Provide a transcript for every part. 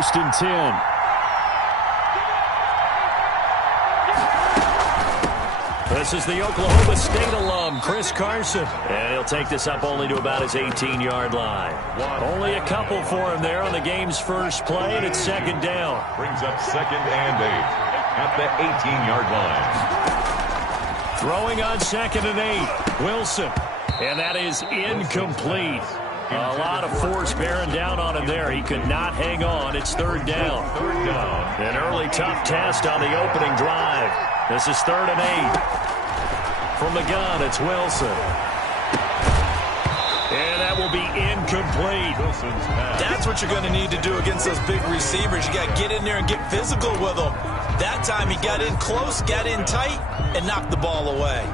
first and 10. This is the Oklahoma State alum, Chris Carson. And he'll take this up only to about his 18-yard line. Only a couple for him there on the game's first play, and it's second down. Brings up 2nd and 8 at the 18-yard line. Throwing on 2nd and 8, Wilson. And that is incomplete. A lot of force bearing down on him there. He could not hang on. It's third down. An early tough test on the opening drive. This is 3rd and 8. From the gun, it's Wilson. And that will be incomplete. That's what you're going to need to do against those big receivers. You got to get in there and get physical with them. That time he got in close, got in tight, and knocked the ball away.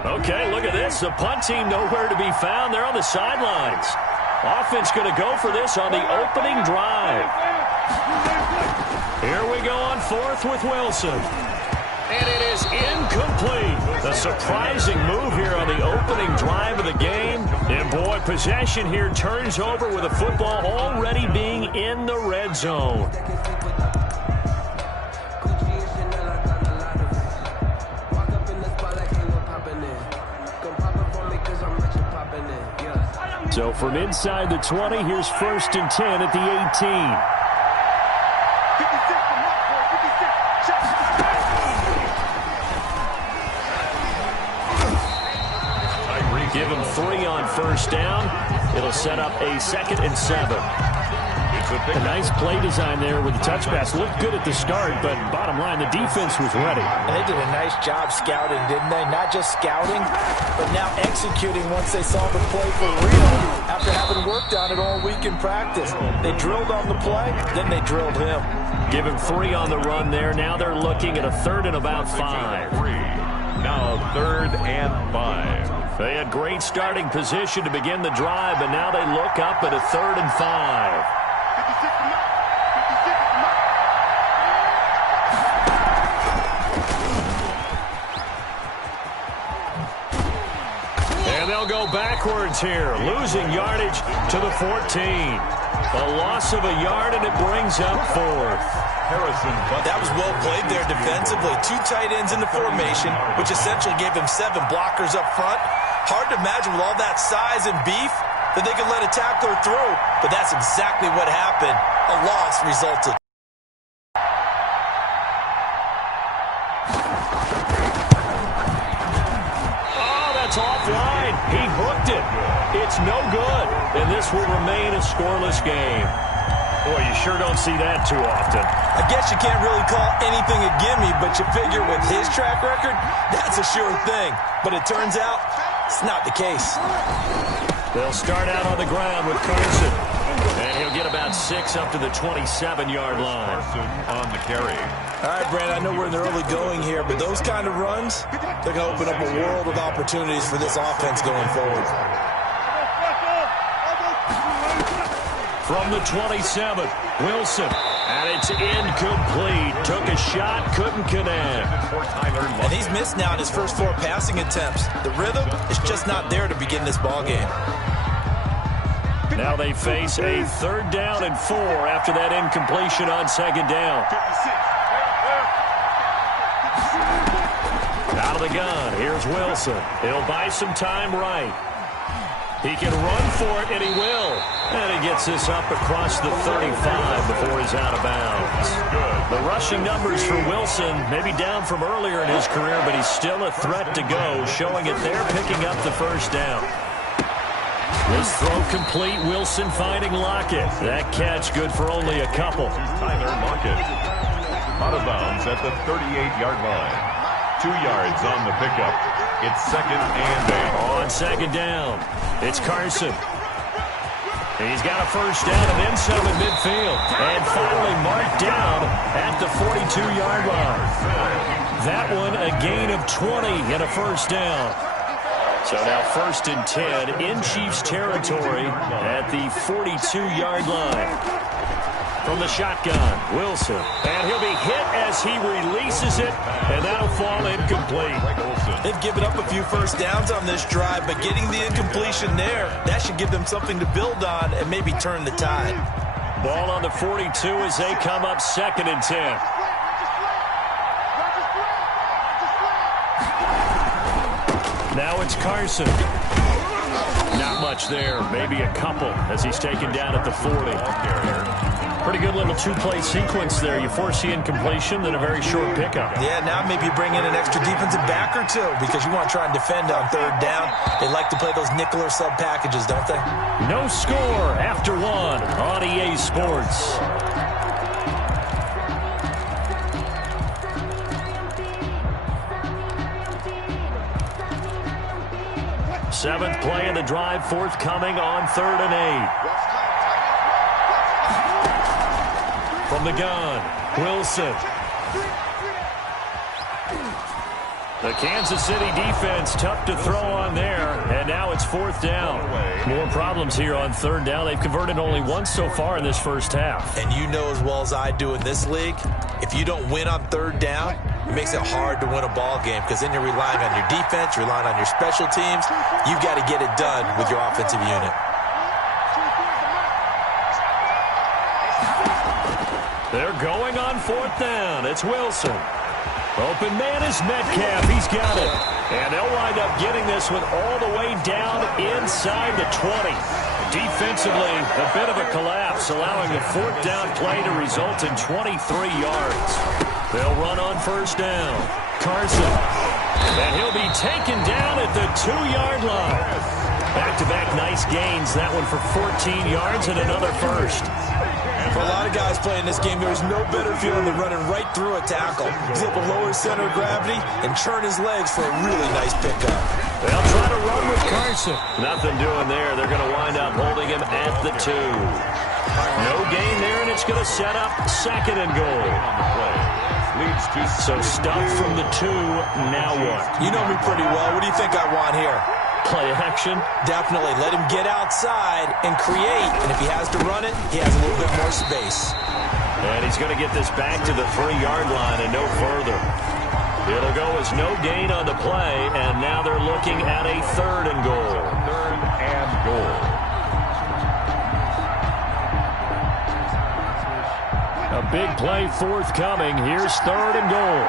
Okay, look at this. The punt team nowhere to be found. They're on the sidelines. Offense going to go for this on the opening drive. Here we go on 4th with Wilson. And it is incomplete. A surprising move here on the opening drive of the game. And boy, possession here turns over with the football already being in the red zone. So from inside the 20, here's 1st and 10 at the 18. Give him 3 on 1st down. It'll set up a 2nd and 7. A nice play design there with the touch pass. Looked good at the start, but bottom line, the defense was ready. And they did a nice job scouting, didn't they? Not just scouting, but now executing once they saw the play for real after having worked on it all week in practice. They drilled on the play, then they drilled him. Give him 3 on the run there. Now they're looking at a 3rd and about 5. Now 3rd and 5. They had great starting position to begin the drive, but now they look up at a 3rd and 5. And they'll go backwards here, losing yardage to the 14. A loss of a yard, and it brings up 4th. That was well played there defensively. 2 tight ends in the formation, which essentially gave him 7 blockers up front. Hard to imagine with all that size and beef that they could let a tackler through, but that's exactly what happened. A loss resulted. Oh, that's offline. He hooked it. It's no good, and this will remain a scoreless game. Boy, you sure don't see that too often. I guess you can't really call anything a gimme, but you figure with his track record, that's a sure thing. But it turns out it's not the case. They'll start out on the ground with Carson. And he'll get about 6 up to the 27-yard line. Carson on the carry. All right, Brand, I know we're in the early going here, but those kind of runs, they're going to open up a world of opportunities for this offense going forward. From the 27, Wilson. And it's incomplete. Took a shot, couldn't connect. And he's missed now in his first 4 passing attempts. The rhythm is just not there to begin this ball game. Now they face a 3rd down and 4 after that incompletion on 2nd down. Out of the gun, here's Wilson. He'll buy some time right. He can run for it, and he will. And he gets this up across the 35 before he's out of bounds. The rushing numbers for Wilson maybe down from earlier in his career, but he's still a threat to go, showing it there, picking up the 1st down. This throw complete, Wilson finding Lockett. That catch good for only a couple. Tyler Lockett out of bounds at the 38-yard line. 2 yards on the pickup. It's 2nd and 8. On 2nd down, it's Carson. He's got a 1st down and then some in midfield. And finally marked down at the 42-yard line. That one a gain of 20 and a 1st down. So now 1st and 10 in Chiefs territory at the 42-yard line. From the shotgun, Wilson. And he'll be hit as he releases it, and that'll fall incomplete. They've given up a few first downs on this drive, but getting the incompletion there, that should give them something to build on and maybe turn the tide. Ball on the 42 as they come up 2nd and 10. Now it's Carson. Not much there, maybe a couple as he's taken down at the 40. Pretty good little two-play sequence there. You force the incompletion, then a very short pickup. Yeah, now maybe you bring in an extra defensive back or two because you want to try and defend on 3rd down. They like to play those nickel or sub packages, don't they? No score after 1 on EA Sports. Seventh play of the drive, forthcoming on 3rd and 8. From the gun, Wilson. The Kansas City defense, tough to throw on there, and now it's 4th down. More problems here on 3rd down. They've converted only once so far in this first half. And you know as well as I do in this league, if you don't win on 3rd down, it makes it hard to win a ball game because then you're relying on your defense, you're relying on your special teams. You've got to get it done with your offensive unit. They're going on 4th down. It's Wilson. Open man is Metcalf. He's got it. And they'll wind up getting this one all the way down inside the 20. Defensively, a bit of a collapse, allowing the 4th down play to result in 23 yards. They'll run on 1st down. Carson. And he'll be taken down at the 2-yard line. Back-to-back nice gains. That one for 14 yards and another first. For a lot of guys playing this game, there's no better feeling than running right through a tackle. He's able to lower his center of gravity and churn his legs for a really nice pickup. They'll try to run with Carson. Nothing doing there. They're going to wind up holding him at the 2. No gain there, and it's going to set up 2nd and goal. So stop from the 2. Now what? You know me pretty well. What do you think I want here? Play action? Definitely. Let him get outside and create. And if he has to run it, he has a little bit more space. And he's going to get this back to the 3-yard line and no further. It'll go as no gain on the play, and now they're looking at a 3rd and goal. 3rd and goal. A big play forthcoming. Here's 3rd and goal.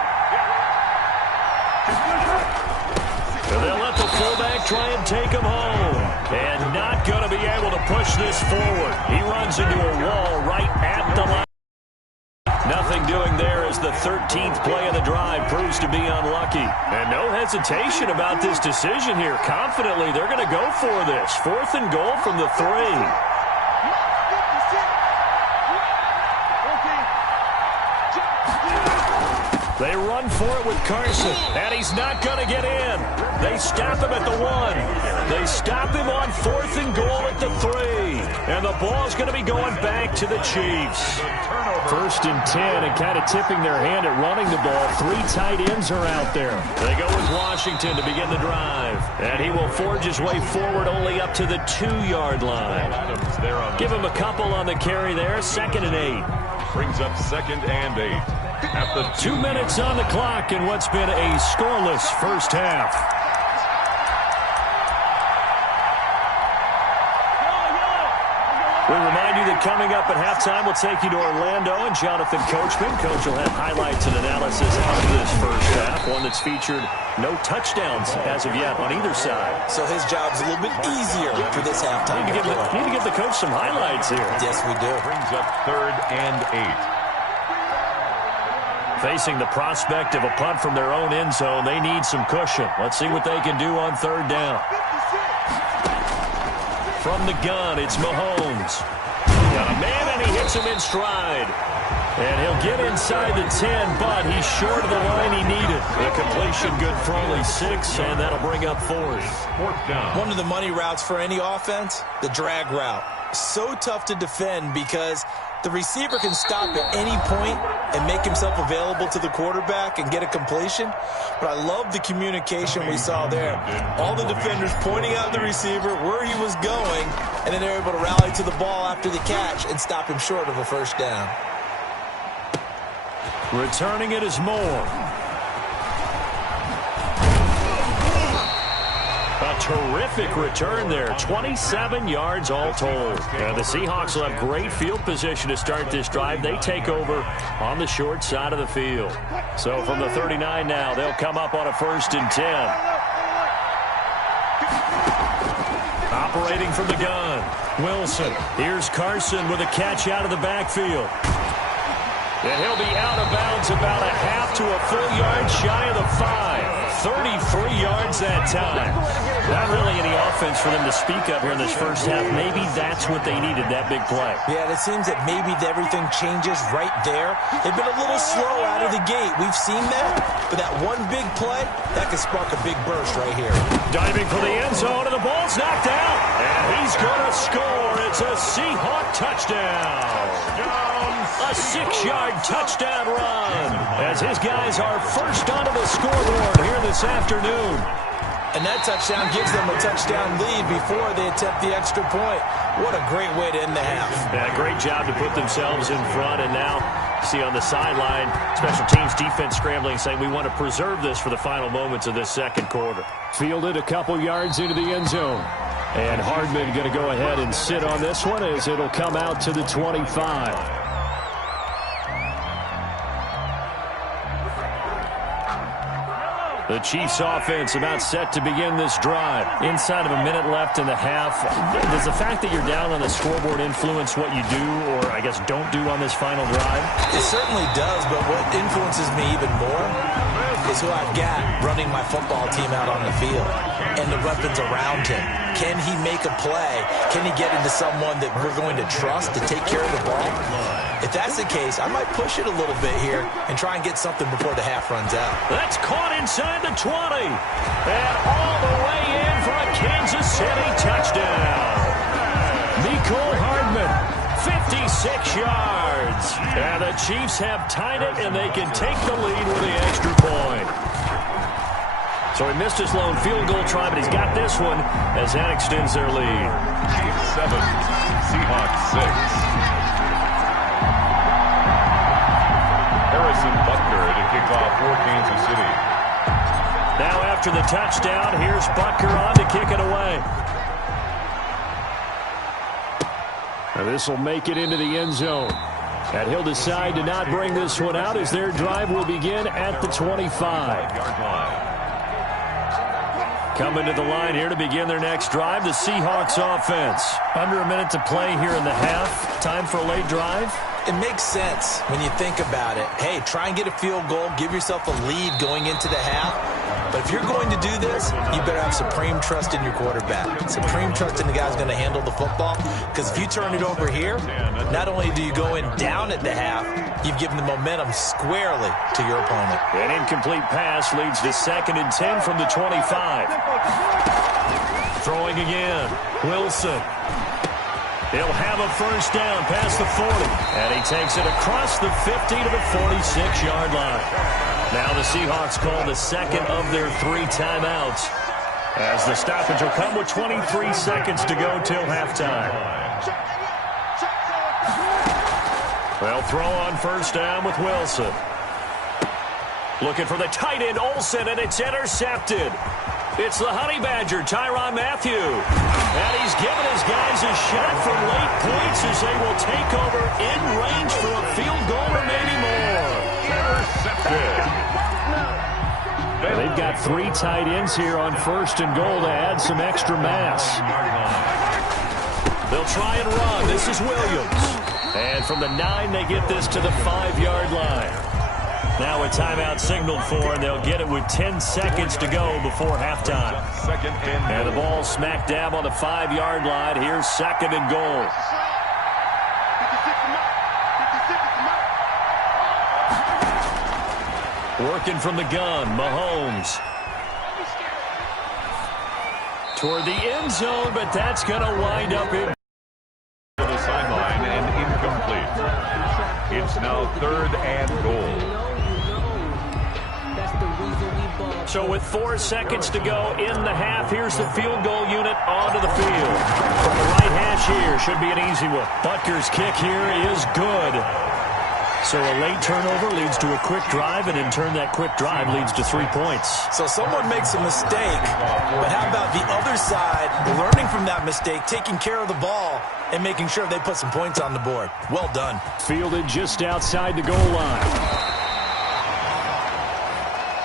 And they'll let the fullback try and take him home. And not going to be able to push this forward. He runs into a wall right at the line. Nothing doing there as the 13th play of the drive proves to be unlucky. And no hesitation about this decision here. Confidently, they're going to go for this. 4th and goal from the 3. They run for it with Carson, and he's not going to get in. They stop him at the 1. They stop him on 4th and goal at the 3. And the ball's going to be going back to the Chiefs. 1st and 10, and kind of tipping their hand at running the ball. 3 tight ends are out there. They go with Washington to begin the drive. And he will forge his way forward only up to the 2-yard line. Give him a couple on the carry there. 2nd and 8. Brings up 2nd and 8. At the 2 minutes on the clock in what's been a scoreless first half. We remind you that coming up at halftime, we'll take you to Orlando and Jonathan Coachman. Coach will have highlights and analysis of this first half, one that's featured no touchdowns as of yet on either side. So his job's a little bit easier for this halftime. Need to give the coach some highlights here. Yes, we do. Brings up 3rd and 8. Facing the prospect of a punt from their own end zone, they need some cushion. Let's see what they can do on 3rd down. From the gun, it's Mahomes. Got a man, and he hits him in stride. And he'll get inside the 10, but he's short of the line he needed. The completion good for only 6, and that'll bring up 4th. 4th down. One of the money routes for any offense, the drag route. So tough to defend because the receiver can stop at any point and make himself available to the quarterback and get a completion. But I love the communication we saw there. All the defenders pointing out the receiver where he was going, and then they're able to rally to the ball after the catch and stop him short of a first down. Returning it is Moore. A terrific return there. 27 yards all told. And the Seahawks will have great field position to start this drive. They take over on the short side of the field. So from the 39 now, they'll come up on a 1st and 10. Operating from the gun, Wilson. Here's Carson with a catch out of the backfield. And he'll be out of bounds about a half to a full yard shy of the 5. 33 yards that time. Not really any offense for them to speak of here in this first half. Maybe that's what they needed, that big play. Yeah, and it seems that maybe everything changes right there. They've been a little slow out of the gate. We've seen that. But that one big play, that could spark a big burst right here. Diving for the end zone, and the ball's knocked out. And he's going to score. It's a Seahawk touchdown. A 6-yard touchdown run as his guys are first onto the scoreboard here this afternoon. And that touchdown gives them a touchdown lead before they attempt the extra point. What a great way to end the half. Yeah, great job to put themselves in front. And now, see on the sideline, special teams defense scrambling, saying we want to preserve this for the final moments of this second quarter. Fielded a couple yards into the end zone. And Hardman going to go ahead and sit on this one as it'll come out to the 25. The Chiefs offense about set to begin this drive. Inside of a minute left in the half. Does the fact that you're down on the scoreboard influence what you do, or I guess don't do on this final drive? It certainly does, but what influences me even more is who I've got running my football team out on the field and the weapons around him. Can he make a play? Can he get into someone that we're going to trust to take care of the ball? If that's the case, I might push it a little bit here and try and get something before the half runs out. That's caught inside the 20. And all the way in for a Kansas City touchdown. Mecole Hardman, 56 yards. And the Chiefs have tied it, and they can take the lead with the extra point. So he missed his lone field goal try, but he's got this one as that extends their lead. Chiefs 7, Seahawks 6. Harrison Butker to kick off for Kansas City. Now after the touchdown, here's Butker on to kick it away. Now this will make it into the end zone. And he'll decide to not bring this one out as their drive will begin at the 25. Coming to the line here to begin their next drive, the Seahawks offense. Under a minute to play here in the half. Time for a late drive. It makes sense when you think about it. Hey, try and get a field goal. Give yourself a lead going into the half. But if you're going to do this, you better have supreme trust in your quarterback. Supreme trust in the guy who's going to handle the football. Because if you turn it over here, not only do you go in down at the half, you've given the momentum squarely to your opponent. An incomplete pass leads to 2nd and 10 from the 25. Throwing again. Wilson. He'll have a first down past the 40. And he takes it across the 50 to the 46-yard line. Now the Seahawks call the second of their 3 timeouts as the stoppage will come with 23 seconds to go till halftime. They'll throw on first down with Wilson. Looking for the tight end, Olsen, and it's intercepted. It's the Honey Badger, Tyrann Mathieu. And he's given his guys a shot from late points as they will take over in range for a field goal or maybe more. They've got 3 tight ends here on 1st and goal to add some extra mass. They'll try and run. This is Williams. And from the 9, they get this to the 5-yard line. Now a timeout signaled for, and they'll get it with 10 seconds to go before halftime. And the ball smack dab on the 5-yard line. Here's 2nd and goal. Working from the gun, Mahomes. Toward the end zone, but that's going to wind up in It's now 3rd and goal. So with 4 seconds to go in the half, here's the field goal unit onto the field. From the right hash here, should be an easy one. Butker's kick here is good. So a late turnover leads to a quick drive, and in turn that quick drive leads to 3 points. So someone makes a mistake, but how about the other side learning from that mistake, taking care of the ball, and making sure they put some points on the board? Well done. Fielded just outside the goal line.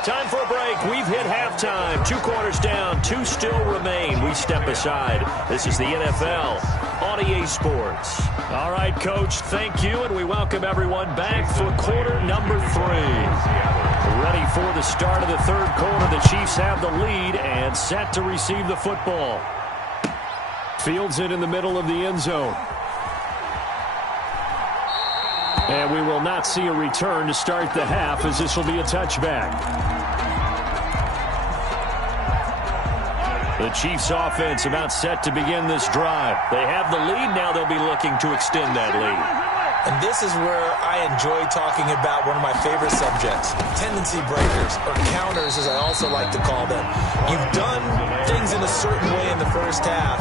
Time for a break. We've hit halftime. 2 quarters down. 2 still remain. We step aside. This is the NFL on EA Sports. All right, Coach, thank you, and we welcome everyone back for quarter number 3. Ready for the start of the 3rd quarter. The Chiefs have the lead and set to receive the football. Fields it in the middle of the end zone. And we will not see a return to start the half, as this will be a touchback. The Chiefs offense about set to begin this drive. They have the lead. Now they'll be looking to extend that lead. And this is where I enjoy talking about one of my favorite subjects, tendency breakers, or counters as I also like to call them. You've done things in a certain way in the first half,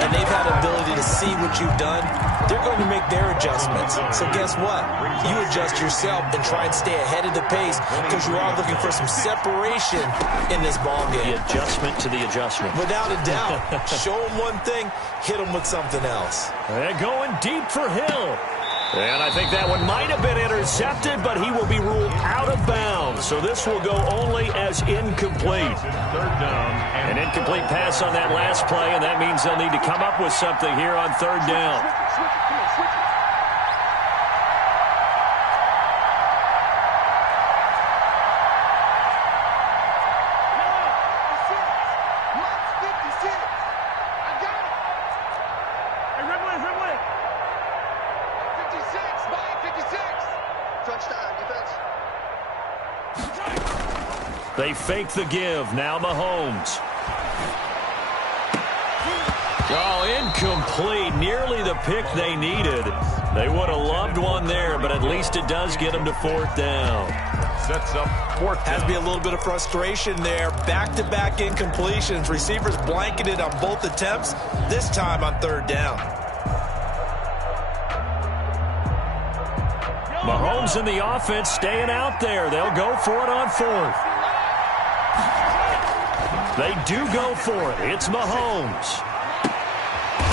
and they've had the ability to see what you've done. They're going to make their adjustments. So guess what? You adjust yourself and try and stay ahead of the pace, because you are looking for some separation in this ball game. The adjustment to the adjustment. Without a doubt. Show them one thing, hit them with something else. They're going deep for Hill. And I think that one might have been intercepted, but he will be ruled out of bounds. So this will go only as incomplete. 3rd down. An incomplete pass on that last play, and that means they'll need to come up with something here on 3rd down. They fake the give. Now Mahomes. Oh, incomplete. Nearly the pick they needed. They would have loved one there, but at least it does get them to 4th down. Sets up 4th down. Has to be a little bit of frustration there. Back-to-back incompletions. Receivers blanketed on both attempts, this time on 3rd down. Mahomes and the offense staying out there. They'll go for it on 4th. They do go for it. It's Mahomes.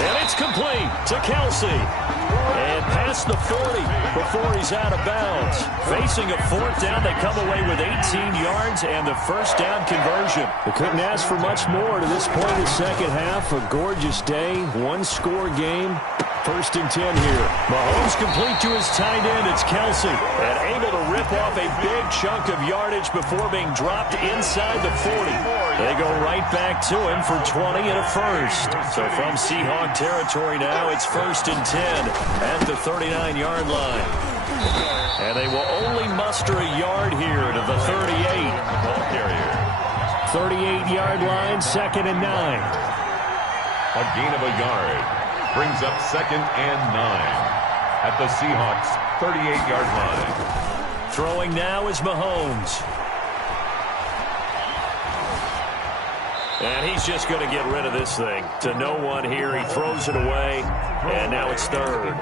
And it's complete to Kelsey. And past the 40 before he's out of bounds. Facing a 4th down, they come away with 18 yards and the 1st down conversion. They couldn't ask for much more to this point in the second half. A gorgeous day, 1-score game. 1st and 10 here. Mahomes complete to his tight end. It's Kelsey. And able to rip off a big chunk of yardage before being dropped inside the 40. They go right back to him for 20 and a 1st. So from Seahawk territory now, it's 1st and 10 at the 39-yard line. And they will only muster a yard here to the 38. Ball carrier. 38-yard line, 2nd and 9. A gain of a yard. Brings up 2nd and 9 at the Seahawks' 38-yard line. Throwing now is Mahomes. And he's just going to get rid of this thing to no one here. He throws it away, and now it's 3rd.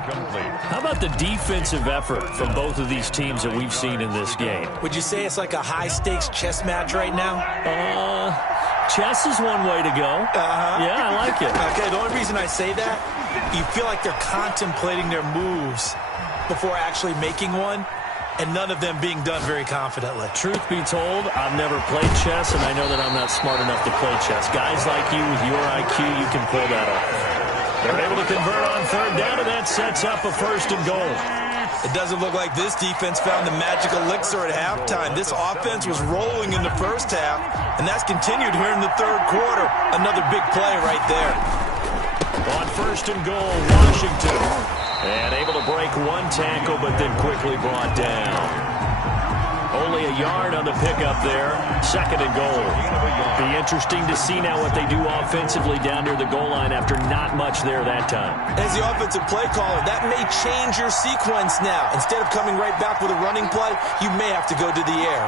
How about the defensive effort from both of these teams that we've seen in this game? Would you say it's like a high-stakes chess match right now? Chess is one way to go. Yeah, I like it. Okay, the only reason I say that, you feel like they're contemplating their moves before actually making one, and none of them being done very confidently. Truth be told, I've never played chess, and I know that I'm not smart enough to play chess. Guys like you with your IQ, you can pull that off. They're able to convert on 3rd down, and that sets up a 1st and goal. It doesn't look like this defense found the magic elixir at halftime. This offense was rolling in the first half, and that's continued here in the 3rd quarter. Another big play right there. On 1st and goal, Washington. And able to break one tackle, but then quickly brought down. Only a yard on the pickup there. 2nd and goal. Be interesting to see now what they do offensively down near the goal line after not much there that time. As the offensive play caller, that may change your sequence now. Instead of coming right back with a running play, you may have to go to the air.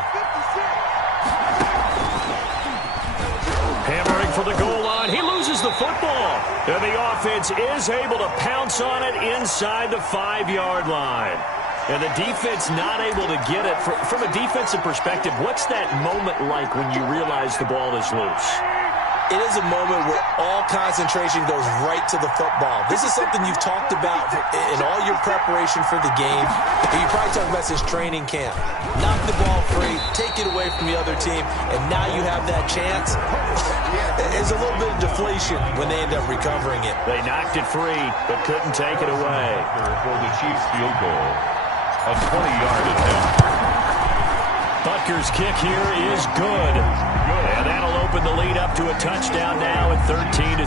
Hammering for the goal line. He loses the football. And the offense is able to pounce on it inside the 5-yard line. And the defense not able to get it. From a defensive perspective, what's that moment like when you realize the ball is loose? It is a moment where all concentration goes right to the football. This is something you've talked about in all your preparation for the game. And you probably talked about since training camp. Knock the ball free, take it away from the other team, and now you have that chance. There's a little bit of deflation when they end up recovering it. They knocked it free, but couldn't take it away. For the Chiefs field goal, a 20-yard attempt. Butker's kick here is good. And that'll open the lead up to a touchdown now at 13-6.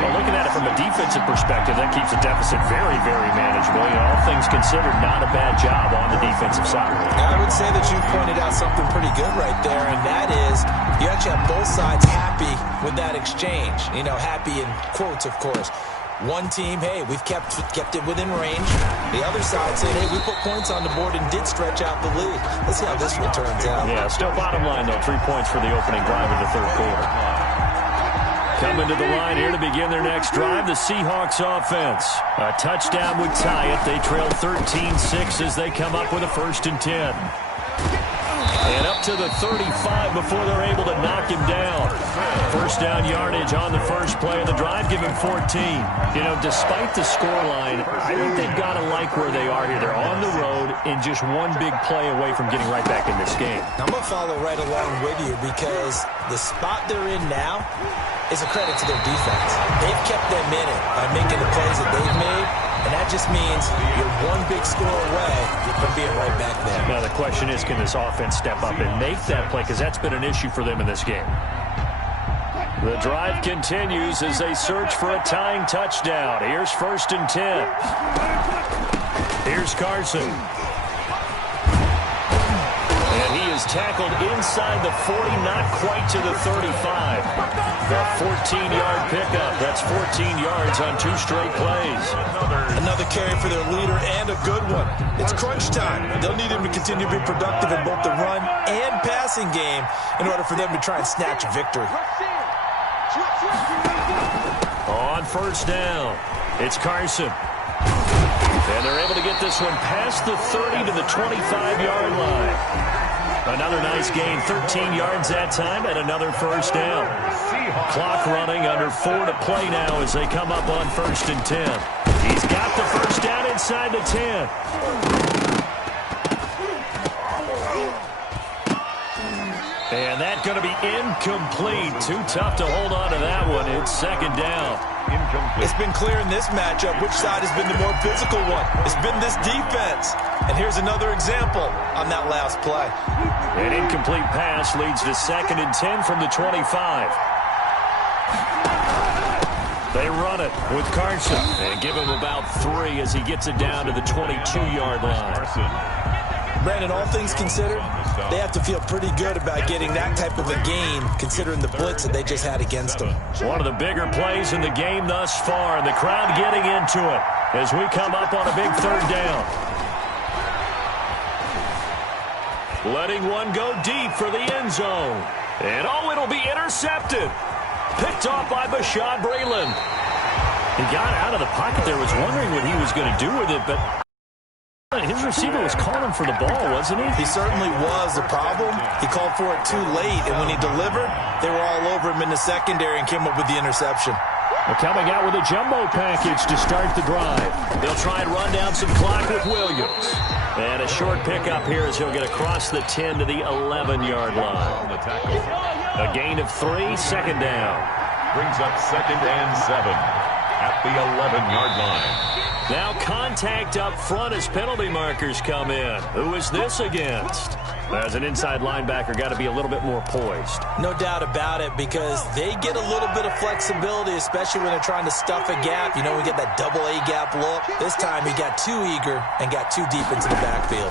Well, looking at it from a defensive perspective, that keeps the deficit very, very manageable. You know, all things considered, not a bad job on the defensive side. I would say that you pointed out something pretty good right there, and that is you actually have both sides happy with that exchange. You know, happy in quotes, of course. One team, hey, we've kept it within range. The other side said, hey, we put points on the board and did stretch out the lead. Let's see how this one turns out. Yeah, still bottom line, though. 3 points for the opening drive of the 3rd quarter. Coming to the line here to begin their next drive, the Seahawks offense. A touchdown would tie it. They trail 13-6 as they come up with a 1st and 10. And up to the 35 before they're able to knock him down. 1st down yardage on the first play of the drive. Give him 14. You know, despite the scoreline, I think they've got to like where they are here. They're on the road and just one big play away from getting right back in this game. I'm going to follow right along with you because the spot they're in now is a credit to their defense. They've kept them in it by making the plays that they've made. And that just means you're one big score away from being right back there. Now, the question is, can this offense step up and make that play? Because that's been an issue for them in this game. The drive continues as they search for a tying touchdown. Here's 1st and 10. Here's Carson. And he is tackled inside the 40, not quite to the 35. That 14-yard pickup. That's 14 yards on 2 straight plays. Another carry for their leader and a good one. It's crunch time. They'll need him to continue to be productive in both the run and passing game in order for them to try and snatch a victory. On 1st down, it's Carson. And they're able to get this one past the 30 to the 25-yard line. Another nice gain, 13 yards that time, and another 1st down. Clock running, under 4 to play now as they come up on 1st and 10. He's got the 1st down inside the 10. And that's going to be incomplete. Too tough to hold on to that one. It's 2nd down. It's been clear in this matchup which side has been the more physical one. It's been this defense. And here's another example on that last play. An incomplete pass leads to 2nd and 10 from the 25. They run it with Carson and give him about 3 as he gets it down to the 22-yard line. Brandon, all things considered, they have to feel pretty good about getting that type of a gain considering the blitz that they just had against them. One of the bigger plays in the game thus far, and the crowd getting into it as we come up on a big 3rd down. Letting one go deep for the end zone. And it'll be intercepted. Picked off by Bashaud Breeland. He got out of the pocket there, was wondering what he was going to do with it, but his receiver was calling for the ball, wasn't he? He certainly was. The problem, he called for it too late, and when he delivered, they were all over him in the secondary and came up with the interception. They're coming out with a jumbo package to start the drive. They'll try and run down some clock with Williams. And a short pickup here as he'll get across the 10 to the 11-yard line. A gain of 3, 2nd down. Brings up 2nd and 7 at the 11-yard line. Now contact up front as penalty markers come in. Who is this against? As an inside linebacker, got to be a little bit more poised. No doubt about it, because they get a little bit of flexibility, especially when they're trying to stuff a gap. You know, we get that double A gap look. This time he got too eager and got too deep into the backfield.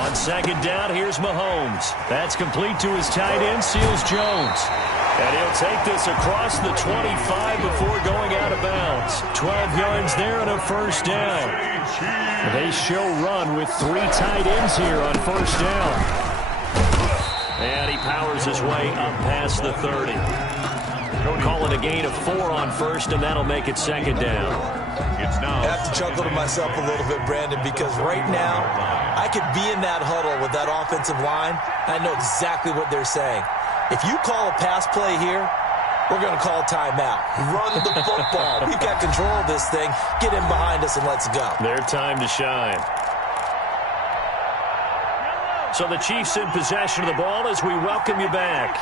On second down, here's Mahomes. That's complete to his tight end, Seals Jones. And he'll take this across the 25 before going out of bounds. 12 yards there and a first down. They show run with 3 tight ends here on first down. And he powers his way up past the 30. Call it a gain of 4 on first, and that'll make it second down. I have to chuckle to myself a little bit, Brandon, because right now I could be in that huddle with that offensive line. I know exactly what they're saying. If you call a pass play here, we're going to call timeout. Run the football. We've got control of this thing. Get in behind us and let's go. Their time to shine. So the Chiefs in possession of the ball as we welcome you back.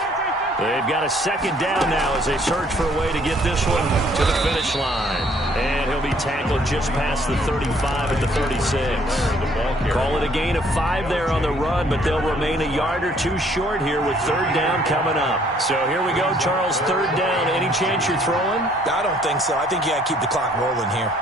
They've got a second down now as they search for a way to get this one to the finish line. And he'll be tackled just past the 35 at the 36. Call it a gain of 5 there on the run, but they'll remain a yard or 2 short here with third down coming up. So here we go, Charles, third down. Any chance you're throwing? I don't think so. I think you got to keep the clock rolling here.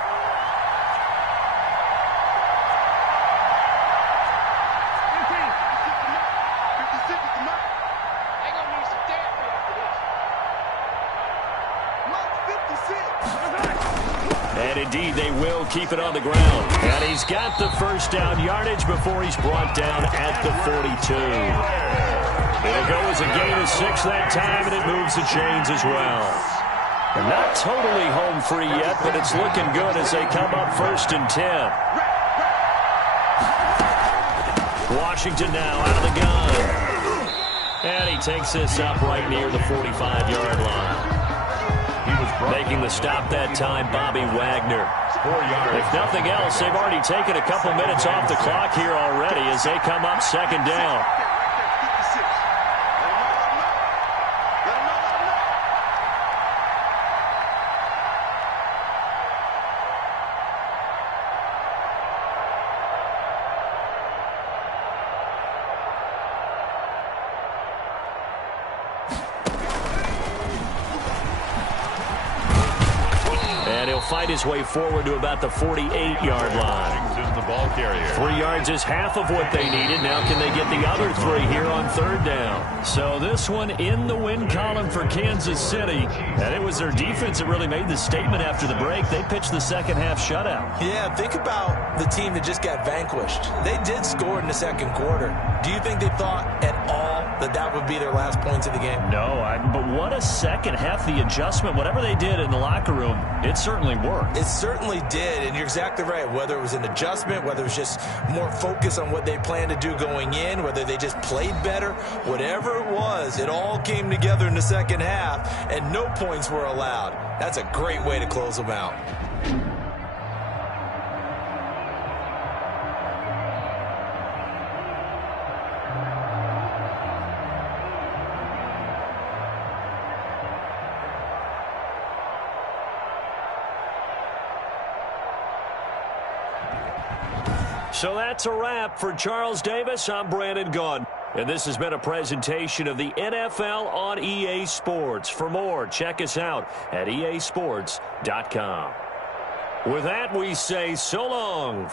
And indeed, they will keep it on the ground. And he's got the first down yardage before he's brought down at the 42. It'll go as a gain of 6 that time, and it moves the chains as well. Not totally home free yet, but it's looking good as they come up first and 10. Washington now out of the gun. And he takes this up right near the 45-yard line. Making the stop that time, Bobby Wagner. If nothing else, they've already taken a couple minutes off the clock here already as they come up second down. Fight his way forward to about the 48-yard line. The ball carrier. 3 yards is half of what they needed. Now can they get the other 3 here on third down? So this one in the win column for Kansas City. And it was their defense that really made the statement after the break. They pitched the second half shutout. Yeah, think about the team that just got vanquished. They did score in the second quarter. Do you think they thought at all that that would be their last points of the game? No, but what a second half. The adjustment, whatever they did in the locker room, it certainly worked. It certainly did, and you're exactly right. Whether it was an adjustment, whether it was just more focus on what they planned to do going in, whether they just played better, whatever it was, it all came together in the second half, and no points were allowed. That's a great way to close them out. So that's a wrap for Charles Davis. I'm Brandon Gaudin. And this has been a presentation of the NFL on EA Sports. For more, check us out at easports.com. With that, we say so long.